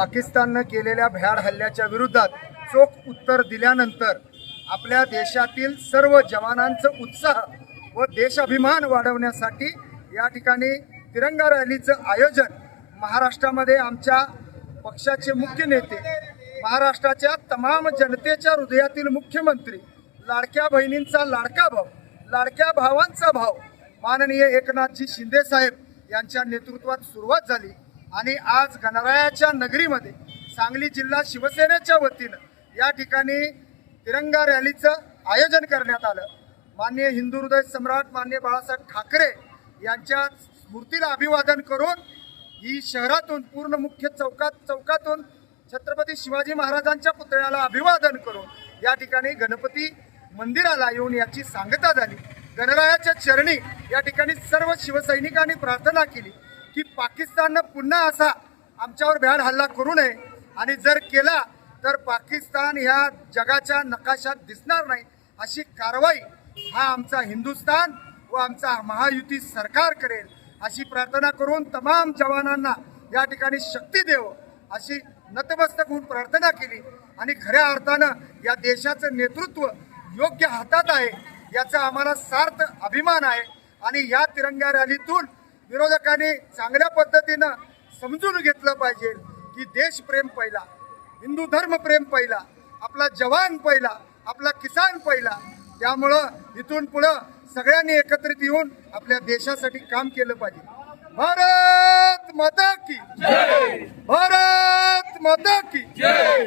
पाकिस्ताननं केलेल्या भ्याड हल्ल्याच्या विरोधात चोख उत्तर दिल्यानंतर आपल्या देशातील सर्व जवानांचं उत्साह व देशाभिमान वाढवण्यासाठी या ठिकाणी तिरंगा रॅलीचं आयोजन महाराष्ट्रामध्ये आमच्या पक्षाचे मुख्य नेते महाराष्ट्राच्या तमाम जनतेच्या हृदयातील मुख्यमंत्री लाडक्या बहिणींचा लाडका भाऊ लाडक्या भावांचा भाव माननीय एकनाथजी शिंदे साहेब यांच्या नेतृत्वात सुरुवात झाली. आणि आज गणरायाच्या नगरीमध्ये सांगली जिल्हा शिवसेनेच्या वतीनं या ठिकाणी तिरंगा रॅलीचं आयोजन करण्यात आलं. मान्य हिंदू हृदय सम्राट मान्य बाळासाहेब ठाकरे यांच्या स्मृतीला अभिवादन करून ही शहरातून पूर्ण मुख्य चौकात चौकातून छत्रपती शिवाजी महाराजांच्या पुतळ्याला अभिवादन करून या ठिकाणी गणपती मंदिराला येऊन याची सांगता झाली. गणरायाच्या चरणी या ठिकाणी सर्व शिवसैनिकांनी प्रार्थना केली. की पाकिस्ताननं पुन्हा असा आमच्यावर भ्याड हल्ला करू नये. आणि जर केला तर पाकिस्तान ह्या जगाच्या नकाशात दिसणार नाही अशी कारवाई हा आमचा हिंदुस्तान व आमचा महायुती सरकार करेल अशी प्रार्थना करून तमाम जवानांना या ठिकाणी शक्ती देव अशी नतमस्तक होऊन प्रार्थना केली. आणि खऱ्या अर्थानं या देशाचं नेतृत्व योग्य हातात आहे याचा आम्हाला सार्थ अभिमान आहे. आणि या तिरंगा रॅलीतून विरोधकांनी चांगल्या पद्धतीनं समजून घेतलं पाहिजे की देशप्रेम पहिला हिंदू धर्म प्रेम पहिला आपला जवान पहिला आपला किसान पहिला. त्यामुळं इथून पुढं सगळ्यांनी एकत्रित येऊन आपल्या देशासाठी काम केलं पाहिजे. भारत माता की भारत माता की जय!